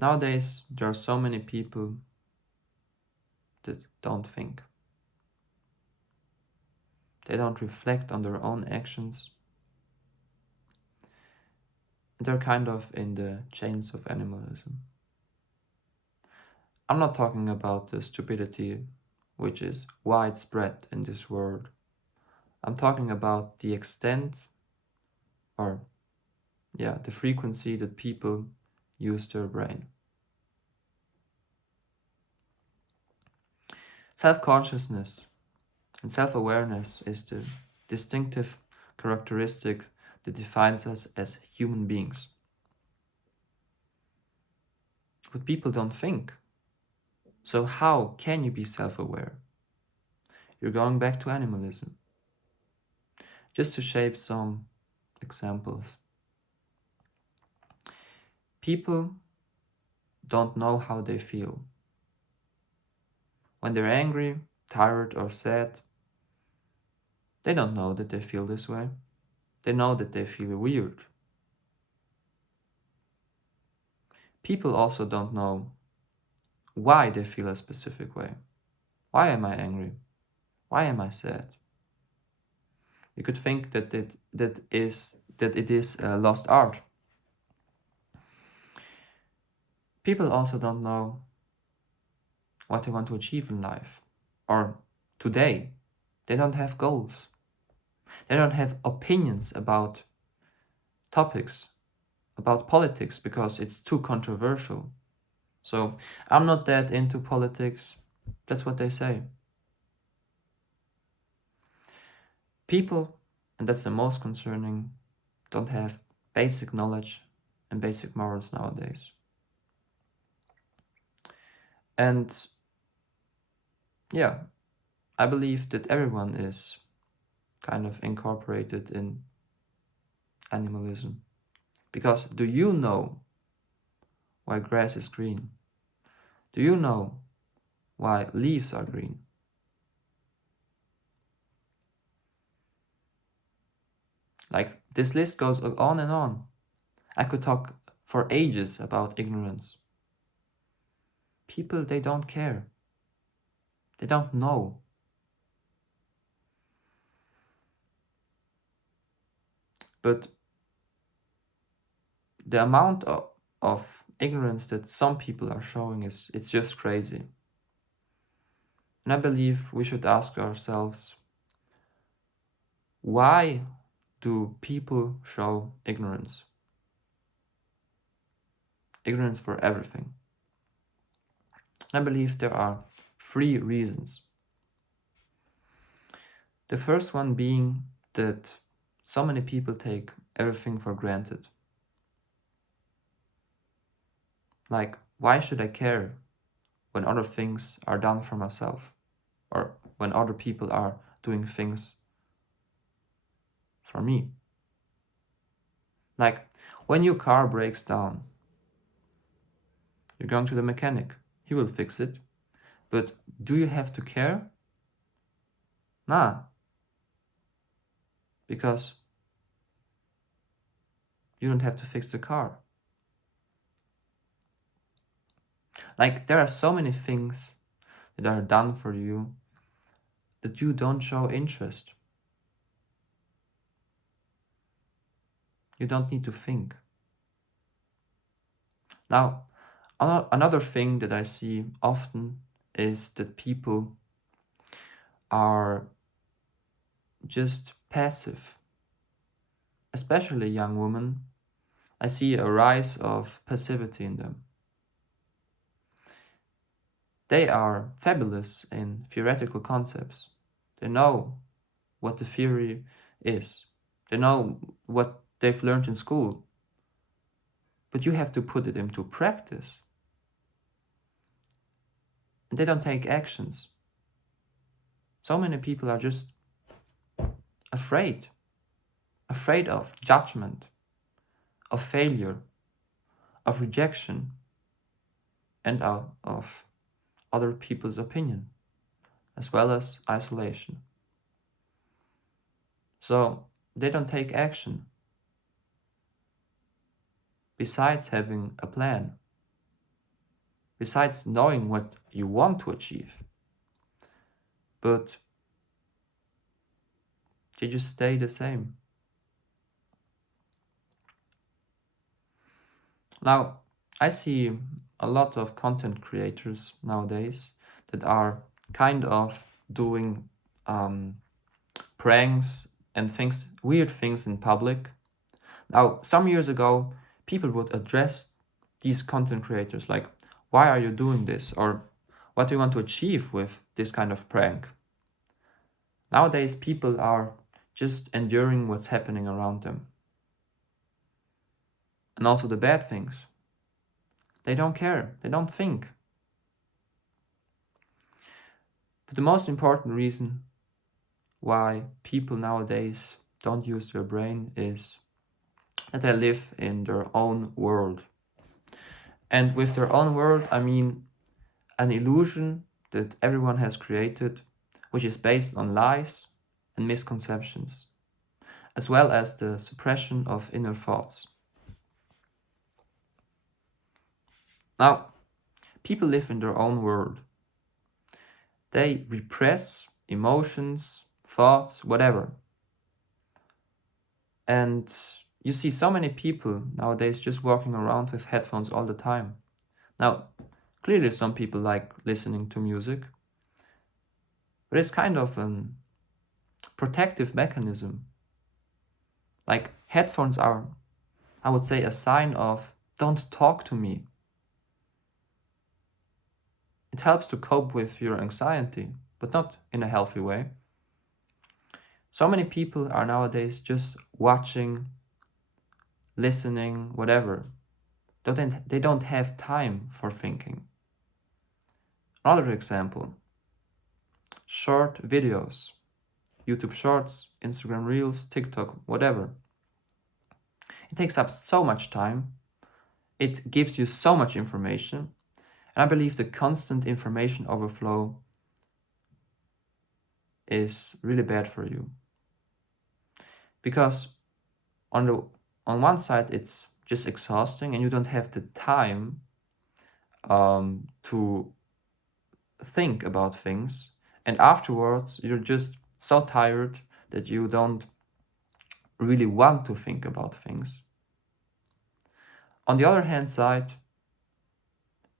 Nowadays, there are so many people that don't think. They don't reflect on their own actions. They're kind of in the chains of animalism. I'm not talking about the stupidity which is widespread in this world. I'm talking about the extent or, yeah, the frequency that people use their brain. Self consciousness and self awareness is the distinctive characteristic that defines us as human beings. But people don't think. So, how can you be self aware? You're going back to animalism. Just to shape some examples. People don't know how they feel. When they're angry, tired, or sad, they don't know that they feel this way. They know that they feel weird. People also don't know why they feel a specific way. Why am I angry? Why am I sad? You could think that it is a lost art. People also don't know what they want to achieve in life or today. They don't have goals. They don't have opinions about topics, about politics, because it's too controversial. So I'm not that into politics. That's what they say. People, and that's the most concerning, don't have basic knowledge and basic morals nowadays. And yeah, I believe that everyone is kind of incorporated in animalism. Because do you know why grass is green? Do you know why leaves are green? Like, this list goes on and on. I could talk for ages about ignorance. People, they don't care. They don't know. But the amount of ignorance that some people are showing it's just crazy. And I believe we should ask ourselves, why do people show ignorance? Ignorance for everything. I believe there are three reasons. The first one being that so many people take everything for granted. Like, why should I care when other things are done for myself? Or when other people are doing things for me? Like, when your car breaks down, you're going to the mechanic. He will fix it. But do you have to care? Nah. Because you don't have to fix the car. Like, there are so many things that are done for you that you don't show interest. You don't need to think. Now, another thing that I see often is that people are just passive. Especially young women, I see a rise of passivity in them. They are fabulous in theoretical concepts. They know what the theory is. They know what they've learned in school. But you have to put it into practice. And they don't take actions. So many people are just afraid. Afraid of judgment, of failure, of rejection, and of other people's opinion, as well as isolation. So they don't take action. Besides having a plan, besides knowing what you want to achieve. But they just stay the same. Now, I see a lot of content creators nowadays that are kind of doing pranks and things, weird things in public. Now, some years ago, people would address these content creators like, why are you doing this? Or what do you want to achieve with this kind of prank? Nowadays, people are just enduring what's happening around them. And also the bad things. They don't care, they don't think. But the most important reason why people nowadays don't use their brain is that they live in their own world. And with their own world, I mean an illusion that everyone has created, which is based on lies and misconceptions, as well as the suppression of inner thoughts. Now, people live in their own world. They repress emotions, thoughts, whatever. And you see so many people nowadays just walking around with headphones all the time. Now, clearly some people like listening to music, but it's kind of a protective mechanism. Like headphones are, I would say, a sign of don't talk to me. It helps to cope with your anxiety, but not in a healthy way. So many people are nowadays just watching, listening, whatever. They don't have time for thinking. Another example, short videos, YouTube Shorts, Instagram Reels, TikTok, whatever. It takes up so much time. It gives you so much information. And I believe the constant information overflow is really bad for you. Because on one side, it's just exhausting and you don't have the time to think about things. And afterwards, you're just so tired that you don't really want to think about things. On the other hand side,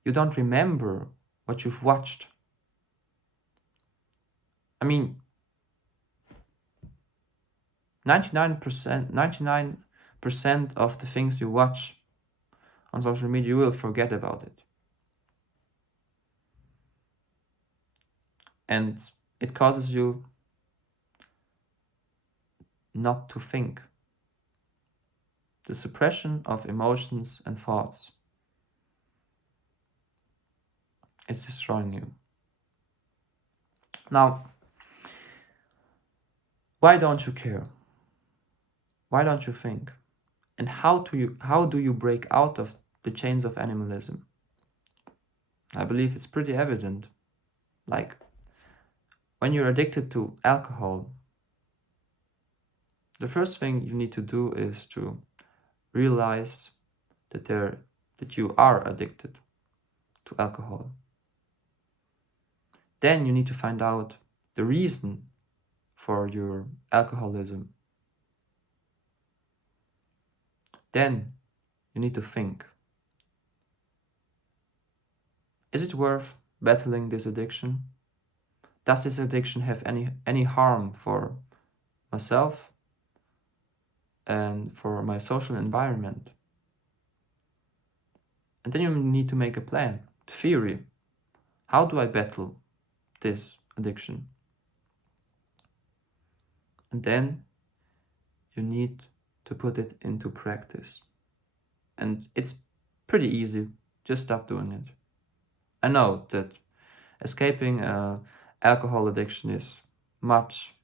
you don't remember what you've watched. I mean, 99% of the things you watch on social media, you will forget about it. And it causes you not to think. The suppression of emotions and thoughts. It's destroying you. Now, why don't you care? Why don't you think? And how do you break out of the chains of animalism? I believe it's pretty evident. Like, when you're addicted to alcohol, the first thing you need to do is to realize that you are addicted to alcohol. Then you need to find out the reason for your alcoholism. Then you need to think. Is it worth battling this addiction? Does this addiction have any harm for myself and for my social environment? And then you need to make a plan, theory. How do I battle this addiction? And then you need to put it into practice. And it's pretty easy. Just stop doing it. I know that escaping alcohol addiction is much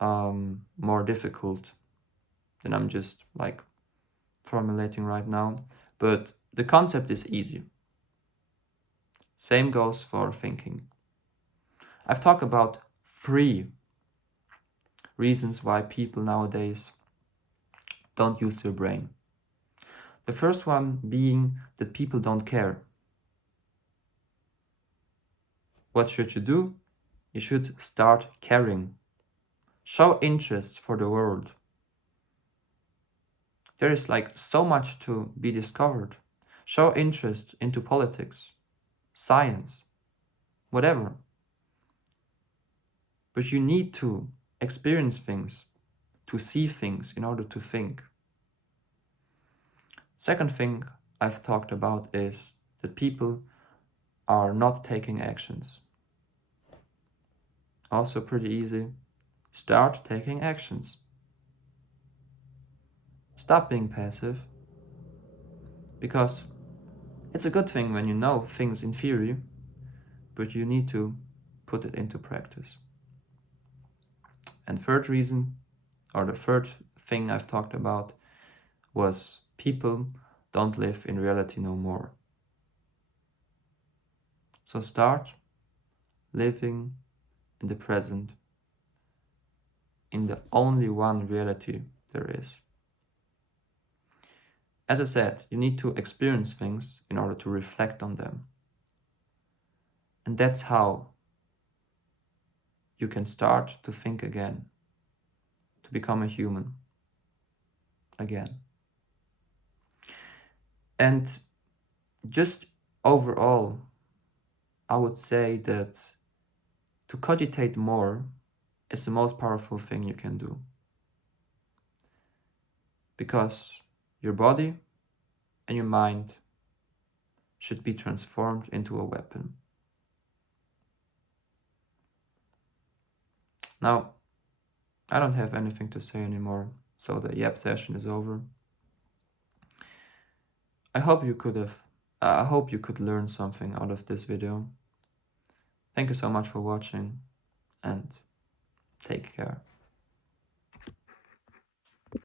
more difficult than I'm just like formulating right now, but the concept is easy. Same goes for thinking. I've talked about 3 reasons why people nowadays don't use their brain. The first one being that people don't care. What should you do? You should start caring. Show interest for the world. There is like so much to be discovered. Show interest into politics, science, whatever. But you need to experience things, to see things in order to think. Second thing I've talked about is that people are not taking actions. Also pretty easy. Start taking actions. Stop being passive. Because it's a good thing when you know things in theory, but you need to put it into practice. And third reason, or the third thing I've talked about, was people don't live in reality no more. So start living in the present, in the only one reality there is. As I said, you need to experience things in order to reflect on them. And that's how you can start to think again, to become a human again. And just overall, I would say that to cogitate more is the most powerful thing you can do. Because your body and your mind should be transformed into a weapon. Now, I don't have anything to say anymore, so the yap session is over. I hope you could learn something out of this video. Thank you so much for watching, and take care.